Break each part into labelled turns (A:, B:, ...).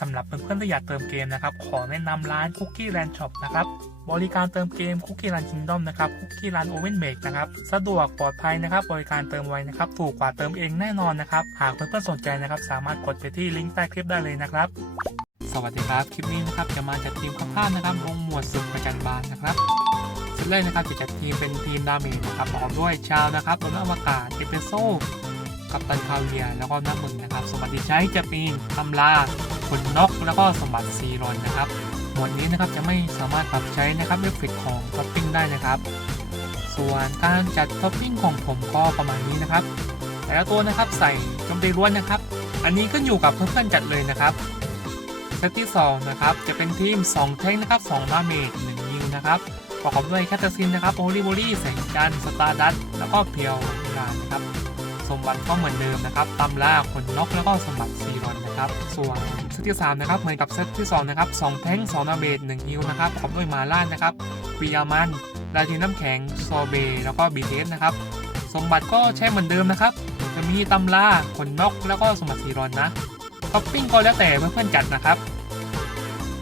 A: สำหรับเพื่อนๆที่อยากเติมเกมนะครับ ขอแนะนำร้าน Cookie Land Shop นะครับ บริการเติมเกม Cookie Land Kingdom นะครับ Cookie Land Oven Make นะครับ สะดวกปลอดภัยนะครับ บริการเติมไวนะครับ ถูกกว่าเติมเองแน่นอนนะครับ หากเพื่อนๆสนใจนะครับ สามารถกดไปที่ลิงก์ใต้คลิปได้เลยนะครับ สวัสดีครับ คลิปนี้นะครับ จะมาจัดทีมข้าวๆนะครับ ลงหมวดศึกประจันบานนะครับชุดแรกนะครับจะจัดทีมเป็นทีมดาเมจนะครับประกอบด้วยชาวนะครับบนอวกาศเอเปโซกัปตันคาเวียแล้วก็น้ำมึนนะครับสมบัติที่ใช้จะมีตำรา ขนนกแล้วก็สมบัติซีรอนนะครับ หมวดนี้นะครับจะไม่สามารถปรับใช้นะครับเอฟเฟกต์ของท็อปปิ้งได้นะครับ ส่วนการจัดท็อปปิ้งของผมก็ประมาณนี้นะครับ แต่ละตัวนะครับใส่จมตีล้วนนะครับ อันนี้ขึ้นอยู่กับเพื่อนๆจัดเลยนะครับเซตที่2นะครับจะเป็นทีม 2 แท่งนะครับ2ดาเมจ1ยิวนะครับประกอบด้วยแคทเธอซินนะครับโอลิโบลี่แสงจันสตาร์ดัตแล้วก็เพียวลานนะครับ สมบัติก็เหมือนเดิมนะครับตำล่าขนนกแล้วก็สมบัติซีรอน นะครับ ส่วนเซตที่ 3 นะครับ เหมือนกับเซตที่ 2 นะครับ 2 แท่ง2ดาเมจ1ฮิวนะครับประกอบด้วยมาล่านนะครับวิยามันลาทีน้ำแข็งโซเบ แล้วก็บีเทสนะครับ สมบัติก็ใช้เหมือนเดิมนะครับ จะมีตำล่าขนนก แล้วก็สมบัติซีรอนนะท็อปปิ้งก็แล้วแต่เพื่อนๆจัดนะครับ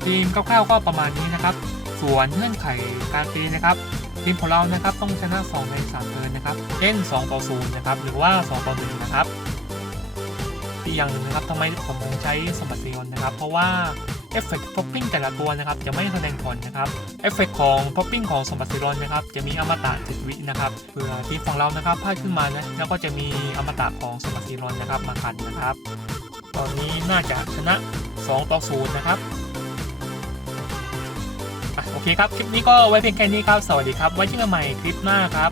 A: ทีมคร่าวๆก็ประมาณนี้นะครับ ส่วนเงื่อนไขการตีนะครับทีมของเรานะครับต้องชนะ 2 ใน3เทิร์นนะครับ เช่น 2 ต่อ 0 นะครับ หรือว่า 2 ต่อ 1 นะครับ อีกอย่างหนึ่งนะครับทำไมผมถึงใช้สมบัติซีออนนะครับ เพราะว่าเอฟเฟกต์ท็อปปิ้งแต่ละตัวนะครับจะไม่แสดงผลนะครับเอฟเฟกต์ของท็อปปิ้งของสมบัติซีรอนนะครับจะมีอมตะ7วินะครับเผื่อทีมของเรานะครับพลาดขึ้นมานะแล้วก็จะมีอมตะของสมบัติซีรอนนะครับมาขันนะครับ ตอนนี้น่าจะชนะ 2 ต่อ0นะครับอโอเคครับ คลิปนี้ก็ไว้เพียงแค่นี้ครับ สวัสดีครับ ไว้เจอกันใหม่คลิปหน้าครับ